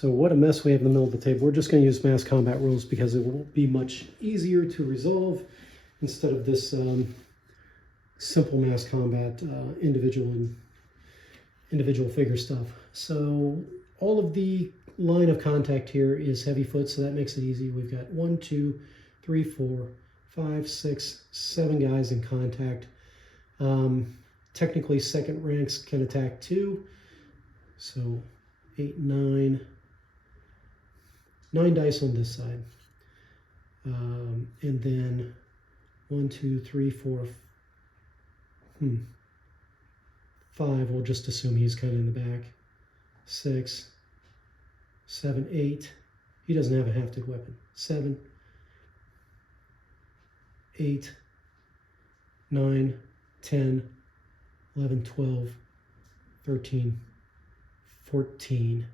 So what a mess we have in the middle of the table. We're just going to use mass combat rules because it will be much easier to resolve instead of this simple mass combat individual figure stuff. So all of the line of contact here is heavy foot, so that makes it easy. We've got 1, 2, 3, 4, 5, 6, 7 guys in contact. Technically second ranks can attack too. So 8, 9 dice on this side. And then 1, 2, 3, 4, 5, we'll just assume he's kind of in the back. 6, 7, 8. He doesn't have a hafted weapon. 7, 8, 9, 10, 11, 12, 13, 14.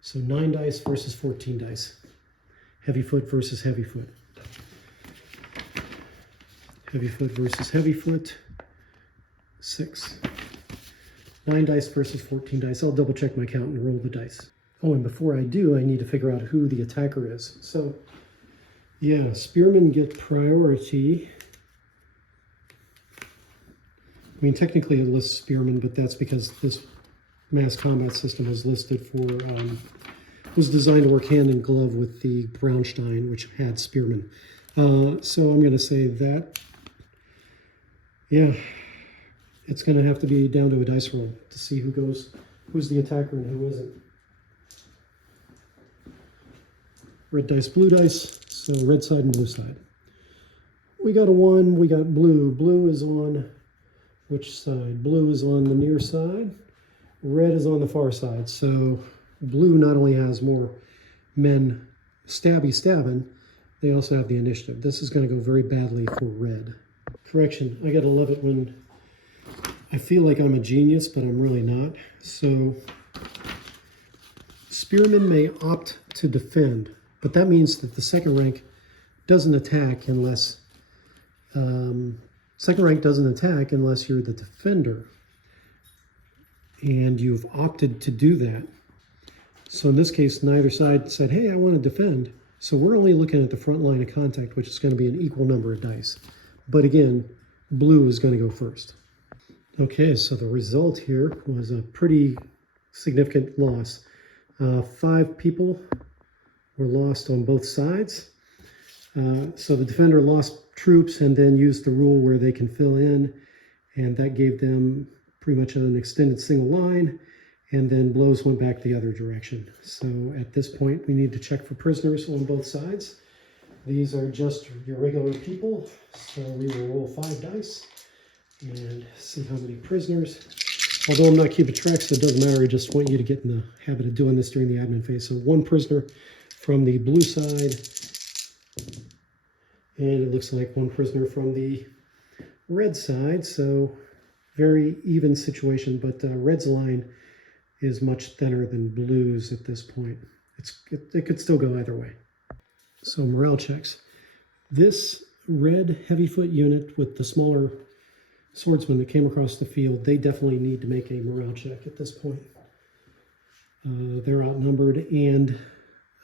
So 9 dice versus 14 dice. Heavy foot versus heavy foot. Heavy foot versus heavy foot. 6. 9 dice versus 14 dice. I'll double check my count and roll the dice. Oh, and before I do, I need to figure out who the attacker is. So, yeah, spearmen get priority. I mean, technically it lists spearmen, but that's because this mass combat system was listed for, was designed to work hand in glove with the Braunstein, which had spearmen. So I'm going to say that, yeah, it's going to have to be down to a dice roll to see who's the attacker and who isn't. Red dice, blue dice, so red side and blue side. We got a 1, we got blue. Blue is on which side? Blue is on the near side. Red is on the far side. So blue not only has more men stabbing, they also have the initiative. This is going to go very badly for red. Correction, I gotta love it when I feel like I'm a genius, but I'm really not. So spearmen may opt to defend, but that means that the second rank doesn't attack unless you're the defender, and you've opted to do that. So in this case, neither side said, hey, I want to defend. So we're only looking at the front line of contact, which is going to be an equal number of dice. But again, blue is going to go first. Okay, so the result here was a pretty significant loss. 5 people were lost on both sides. So the defender lost troops and then used the rule where they can fill in, and that gave them pretty much an extended single line, and then blows went back the other direction. So at this point, we need to check for prisoners on both sides. These are just your regular people, so we will roll 5 dice and see how many prisoners. Although I'm not keeping track, so it doesn't matter. I just want you to get in the habit of doing this during the admin phase. So 1 prisoner from the blue side, and it looks like 1 prisoner from the red side. So very even situation, but red's line is much thinner than blue's at this point. It could still go either way. So morale checks. This red heavyfoot unit with the smaller swordsmen that came across the field, they definitely need to make a morale check at this point. They're outnumbered, and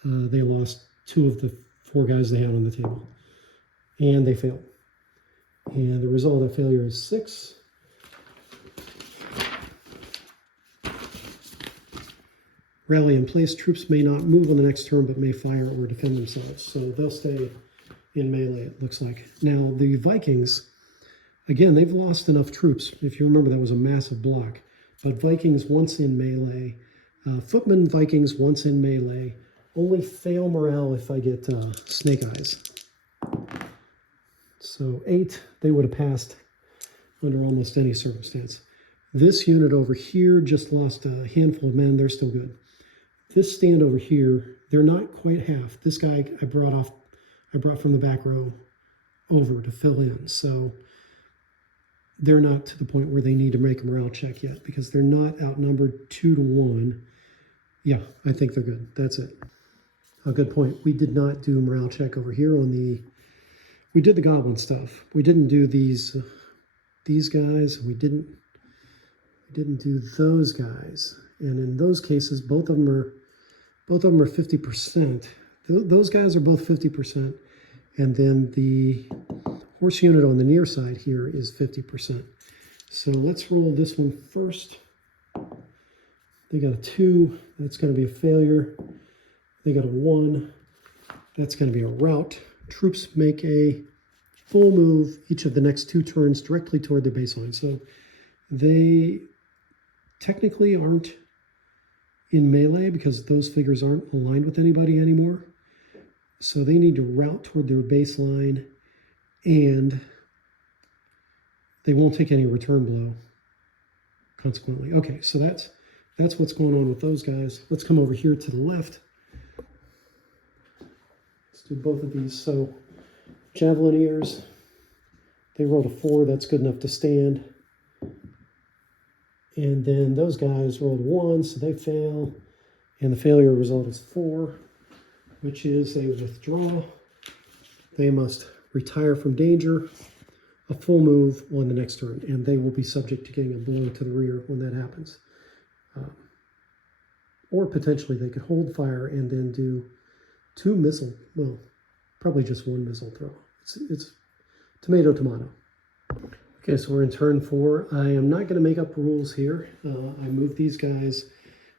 they lost 2 of the 4 guys they had on the table. And they failed. And the result of that failure is 6. Rally in place. Troops may not move on the next turn, but may fire or defend themselves. So they'll stay in melee, it looks like. Now, the Vikings, again, they've lost enough troops. If you remember, that was a massive block. But Vikings once in melee. Footmen Vikings once in melee. Only fail morale if I get snake eyes. So 8, they would have passed under almost any circumstance. This unit over here just lost a handful of men. They're still good. This stand over here, they're not quite half. This guy I brought from the back row over to fill in. So they're not to the point where they need to make a morale check yet because they're not outnumbered 2 to 1. Yeah, I think they're good. That's it. A good point. We did not do a morale check over here on the... We did the goblin stuff. We didn't do these guys. We didn't do those guys. And in those cases, both of Both of them are 50%. Those guys are both 50%. And then the horse unit on the near side here is 50%. So let's roll this one first. They got a 2. That's going to be a failure. They got a 1. That's going to be a rout. Troops make a full move each of the next 2 turns directly toward their baseline. So they technically aren't in melee because those figures aren't aligned with anybody anymore. So they need to route toward their baseline, and they won't take any return blow, consequently. Okay, so that's what's going on with those guys. Let's come over here to the left. Let's do both of these. So Javelineers, they rolled a 4. That's good enough to stand. And then those guys rolled 1, so they fail. And the failure result is 4, which is a withdraw. They must retire from danger, a full move on the next turn, and they will be subject to getting a blow to the rear when that happens. Or potentially they could hold fire and then do 2 missile, well, probably just 1 missile throw. It's tomato, tomato. Okay, so we're in turn 4. I am not going to make up rules here. I moved these guys.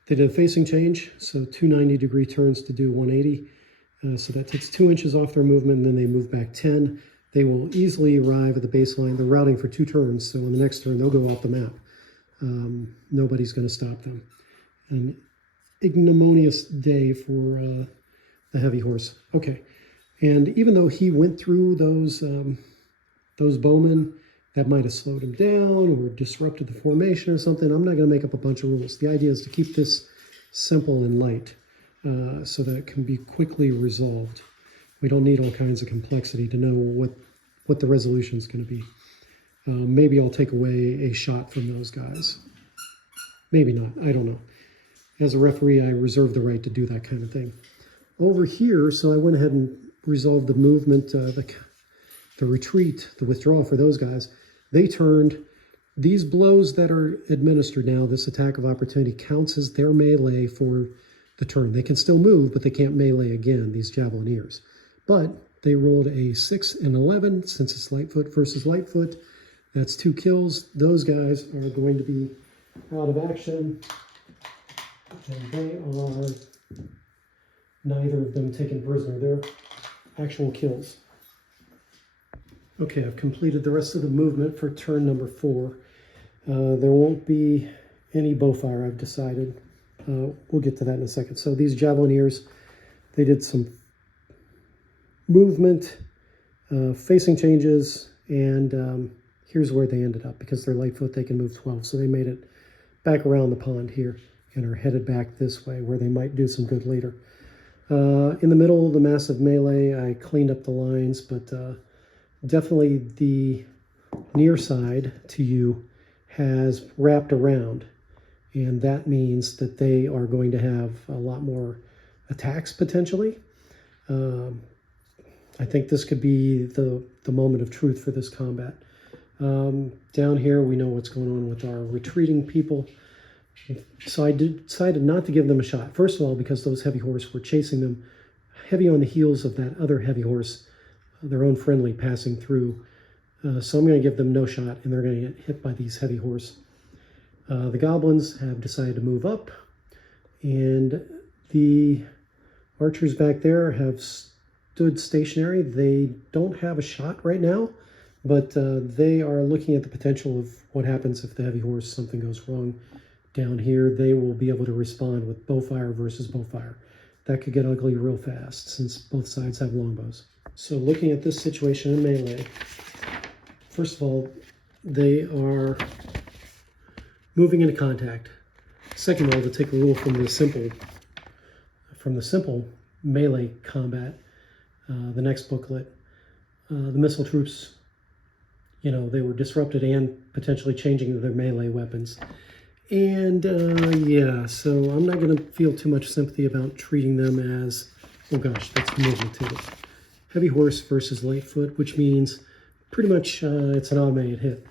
They did a facing change, so 2 90-degree turns to do 180. So that takes 2 inches off their movement, and then they move back 10. They will easily arrive at the baseline. They're routing for 2 turns, so on the next turn, they'll go off the map. Nobody's going to stop them. An ignominious day for the heavy horse. Okay, and even though he went through those bowmen, that might have slowed him down or disrupted the formation or something. I'm not going to make up a bunch of rules. The idea is to keep this simple and light so that it can be quickly resolved. We don't need all kinds of complexity to know what the resolution is going to be. Maybe I'll take away a shot from those guys. Maybe not. I don't know. As a referee, I reserve the right to do that kind of thing. Over here, so I went ahead and resolved the movement, the retreat, the withdrawal for those guys. They turned. These blows that are administered now, this attack of opportunity, counts as their melee for the turn. They can still move, but they can't melee again, these Javelineers. But they rolled a 6 and 11, since it's Lightfoot versus Lightfoot. That's 2 kills. Those guys are going to be out of action. And they are neither of them taken prisoner. They're actual kills. Okay, I've completed the rest of the movement for turn number 4. There won't be any bowfire, I've decided. We'll get to that in a second. So these Javelineers, they did some movement, facing changes, and here's where they ended up. Because they're Lightfoot, they can move 12. So they made it back around the pond here and are headed back this way where they might do some good later. In the middle of the massive melee, I cleaned up the lines, but definitely the near side to you has wrapped around, and that means that they are going to have a lot more attacks potentially. I think this could be the moment of truth for this combat. Down here, we know what's going on with our retreating people. So I decided not to give them a shot. First of all, because those heavy horse were chasing them heavy on the heels of that other heavy horse, their own friendly passing through. So I'm going to give them no shot, and they're going to get hit by these heavy horse. The goblins have decided to move up, and the archers back there have stood stationary. They don't have a shot right now, but they are looking at the potential of what happens if the heavy horse, something goes wrong down here. They will be able to respond with bowfire versus bowfire. That could get ugly real fast since both sides have longbows. So looking at this situation in melee, first of all, they are moving into contact. Second of all, to take a rule from the simple melee combat, the next booklet, the missile troops, they were disrupted and potentially changing their melee weapons. And yeah, so I'm not going to feel too much sympathy about treating them as, oh gosh, that's the movement table. Heavy horse versus Lightfoot, which means pretty much it's an automated hit.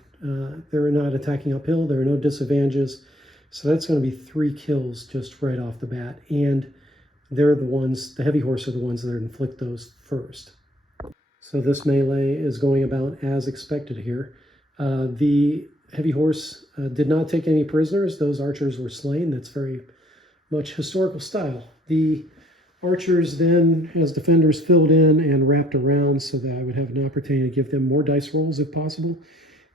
They're not attacking uphill. There are no disadvantages. So that's going to be 3 kills just right off the bat. And they're the ones, the heavy horse are the ones that inflict those first. So this melee is going about as expected here. The heavy horse did not take any prisoners. Those archers were slain. That's very much historical style. The archers then, as defenders, filled in and wrapped around so that I would have an opportunity to give them more dice rolls if possible.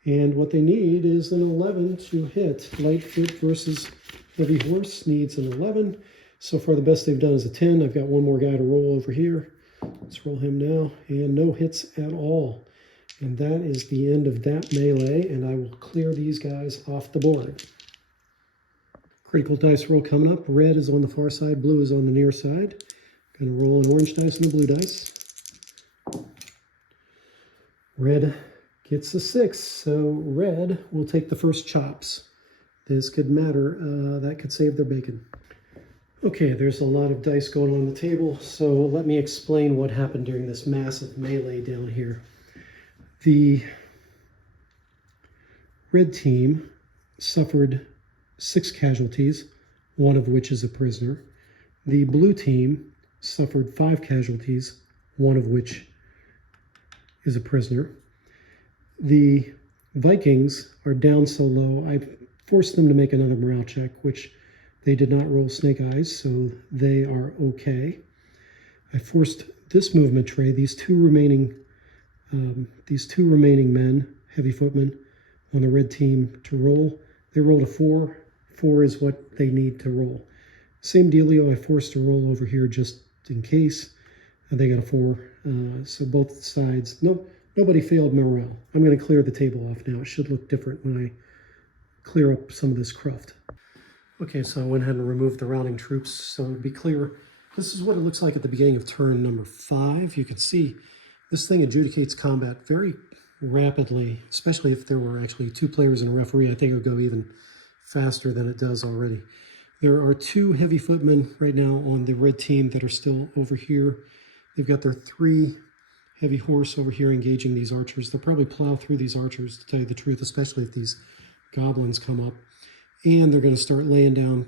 And what they need is an 11 to hit. Lightfoot versus heavy horse needs an 11. So far the best they've done is a 10. I've got one more guy to roll over here. Let's roll him now. And no hits at all. And that is the end of that melee, and I will clear these guys off the board. Critical dice roll coming up. Red is on the far side, blue is on the near side. Going to roll an orange dice and a blue dice. Red gets a 6, so red will take the first chops. This could matter. That could save their bacon. Okay, there's a lot of dice going on the table, so let me explain what happened during this massive melee down here. The red team suffered 6 casualties, one of which is a prisoner. The blue team suffered 5 casualties, one of which is a prisoner. The Vikings are down so low, I forced them to make another morale check, which they did not roll snake eyes, so they are okay. I forced this movement tray, these two remaining men, heavy footmen, on the red team to roll. They rolled a 4. 4 is what they need to roll. Same dealio, I forced to roll over here just in case. And they got a 4. So both sides, nobody failed morale. I'm going to clear the table off now. It should look different when I clear up some of this cruft. Okay, so I went ahead and removed the rounding troops. So to be clear, this is what it looks like at the beginning of turn number 5. You can see this thing adjudicates combat very rapidly, especially if there were actually 2 players and a referee. I think it would go even faster than it does already. There are 2 heavy footmen right now on the red team that are still over here. They've got their 3 heavy horse over here engaging these archers. They'll probably plow through these archers, to tell you the truth, especially if these goblins come up. And they're going to start laying down.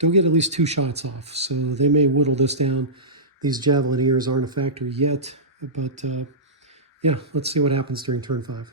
They'll get at least 2 shots off, so they may whittle this down. These javelin ears aren't a factor yet, but yeah, let's see what happens during turn 5.